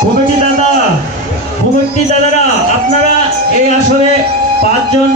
Committee দাদা committee দাদারা আপনারা এই আসরে পাঁচজন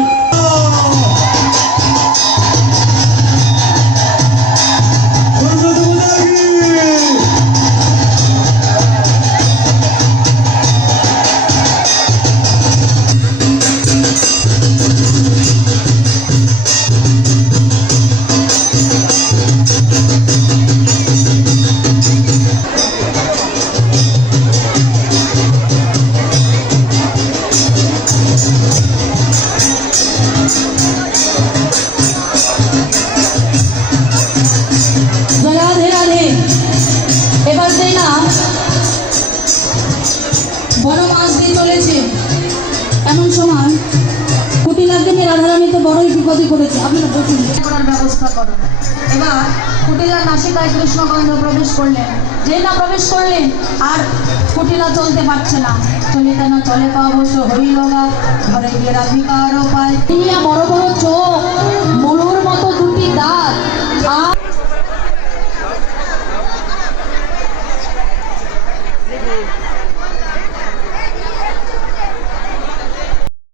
এবার যে না, বড় মাছ দিয়ে চলেছে। এমন সময় কুটিলার দেখে রাধারানী তো বড়ই বিপদে পড়েছে। আপনারা বলছেন করার ব্যবস্থা করো। এবার কুটিলার নাসিকায় কৃষ্ণগন্ধ প্রবেশ করলেন। যে না প্রবেশ করলেন, আর কুটিলা চলতে পারছে না। চলিতে না চলে পাওয়া অবশ্য হইল লগা ঘরে গিয়ে রাধিকার পায় তিনি বড়